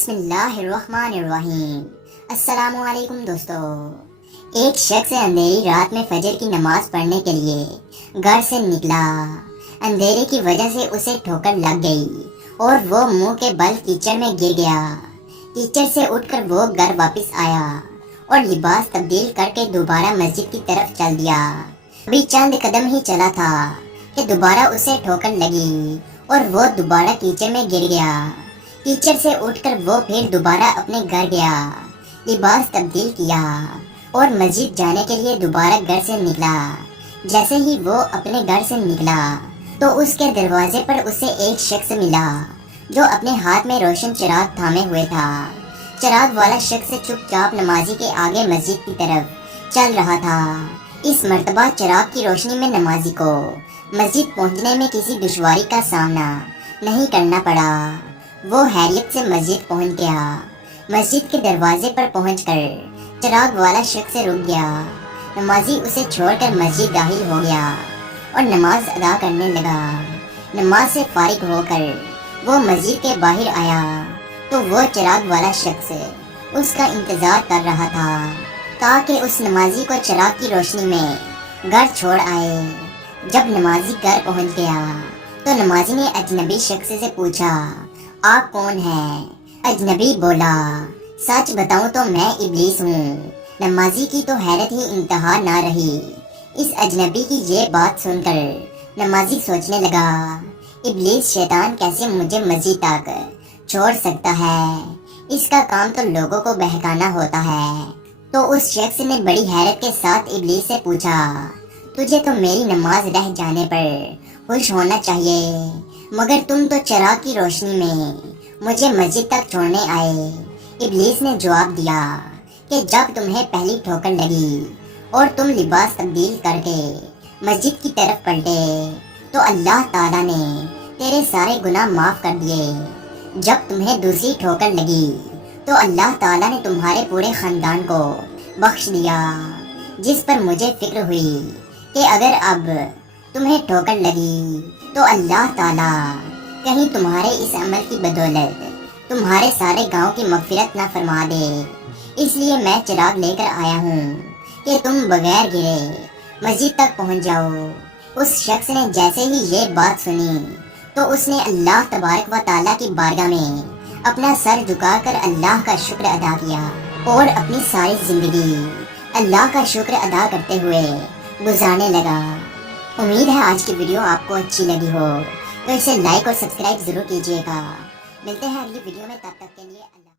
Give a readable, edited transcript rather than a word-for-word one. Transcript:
بسم اللہ الرحمن الرحیم۔ السلام علیکم دوستو۔ ایک شخص اندھیری رات میں فجر کی نماز پڑھنے کے لیے گھر سے نکلا۔ اندھیرے کی وجہ سے اسے ٹھوکر لگ گئی اور وہ منہ کے بل کیچڑ میں گر گیا۔ کیچڑ سے اٹھ کر وہ گھر واپس آیا اور لباس تبدیل کر کے دوبارہ مسجد کی طرف چل دیا۔ ابھی چند قدم ہی چلا تھا کہ دوبارہ اسے ٹھوکر لگی اور وہ دوبارہ کیچڑ میں گر گیا۔ کیچڑ سے اٹھ کر وہ پھر دوبارہ اپنے گھر گیا، لباس تبدیل کیا اور مسجد جانے کے لیے دوبارہ گھر سے نکلا۔ جیسے ہی وہ اپنے گھر سے نکلا تو اس کے دروازے پر اسے ایک شخص ملا جو اپنے ہاتھ میں روشن چراغ تھامے ہوئے تھا۔ چراغ والا شخص چپ چاپ نمازی کے آگے مسجد کی طرف چل رہا تھا۔ اس مرتبہ چراغ کی روشنی میں نمازی کو مسجد پہنچنے میں کسی دشواری کا سامنا نہیں کرنا پڑا۔ وہ خیریت سے مسجد پہنچ گیا۔ مسجد کے دروازے پر پہنچ کر چراغ والا شخص رک گیا۔ نمازی اسے چھوڑ کر مسجد داخل ہو گیا اور نماز ادا کرنے لگا۔ نماز سے فارغ ہو کر وہ مسجد کے باہر آیا تو وہ چراغ والا شخص اس کا انتظار کر رہا تھا تاکہ اس نمازی کو چراغ کی روشنی میں گھر چھوڑ آئے۔ جب نمازی گھر پہنچ گیا تو نمازی نے اجنبی شخص سے پوچھا، آپ کون ہیں؟ اجنبی بولا، سچ بتاؤں تو میں ابلیس ہوں۔ نمازی کی تو حیرت ہی انتہا نہ رہی۔ اس اجنبی کی یہ بات سن کر نمازی سوچنے لگا، ابلیس شیطان کیسے مجھے مسجد تک چھوڑ سکتا ہے؟ اس کا کام تو لوگوں کو بہکانا ہوتا ہے۔ تو اس شخص نے بڑی حیرت کے ساتھ ابلیس سے پوچھا، تجھے تو میری نماز رہ جانے پر خوش ہونا چاہیے، مگر تم تو چراغ کی روشنی میں مجھے مسجد تک چھوڑنے آئے۔ ابلیس نے جواب دیا کہ جب تمہیں پہلی ٹھوکر لگی اور تم لباس تبدیل کر کے مسجد کی طرف پلٹے تو اللہ تعالیٰ نے تیرے سارے گناہ معاف کر دیے۔ جب تمہیں دوسری ٹھوکر لگی تو اللہ تعالیٰ نے تمہارے پورے خاندان کو بخش دیا، جس پر مجھے فکر ہوئی کہ اگر اب تمہیں ٹھوکر لگی تو اللہ تعالیٰ کہیں تمہارے اس عمل کی بدولت تمہارے سارے گاؤں کی مغفرت نہ فرما دے۔ اس لیے میں چراغ لے کر آیا ہوں کہ تم بغیر گرے مسجد تک پہنچ جاؤ۔ اس شخص نے جیسے ہی یہ بات سنی تو اس نے اللہ تبارک و تعالیٰ کی بارگاہ میں اپنا سر جھکا کر اللہ کا شکر ادا کیا اور اپنی ساری زندگی اللہ کا شکر ادا کرتے ہوئے گزارنے لگا۔ امید ہے آج کی ویڈیو آپ کو اچھی لگی ہو، تو اسے لائک اور سبسکرائب ضرور کیجیے گا۔ ملتے ہیں اگلی ویڈیو میں، تب تک کے لیے اللہ۔